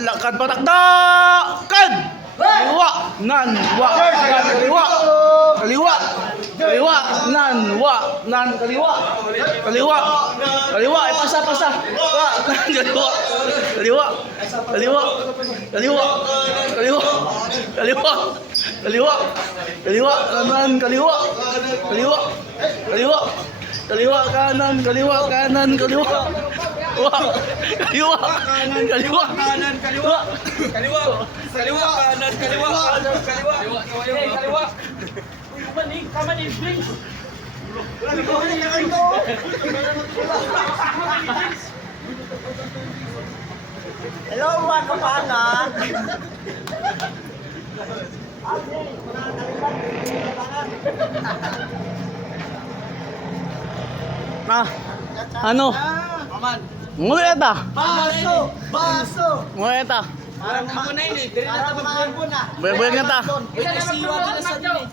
lakad patakdakan. Kaliwa, nan, wa, nan, kaliwa. Kaliwa, kaliwa, nan, wa, nan, kaliwa. Kaliwa, kaliwa, pasa, pasa. Wa, nan, kaliwa. Kaliwa, kaliwa, kaliwa, kaliwa, kaliwa, kaliwa, kaliwa, kanan, kaliwa, kaliwa, kaliwa, kaliwa, kanan, kaliwa, kanan, kaliwa. Wa, kaliwa, kanan, kaliwa, kanan, kaliwa, kaliwa, kaliwa, kanan, kaliwa, kanan, kaliwa, kaliwa. Kamani, please. Hello mga kapana. Ah, ano? Nguya ta. Baso! Baso! Nguya ta. Parang ako na yun eh. Parang mga na. Bayag-bayag na ta. Siwa din na sa din eh.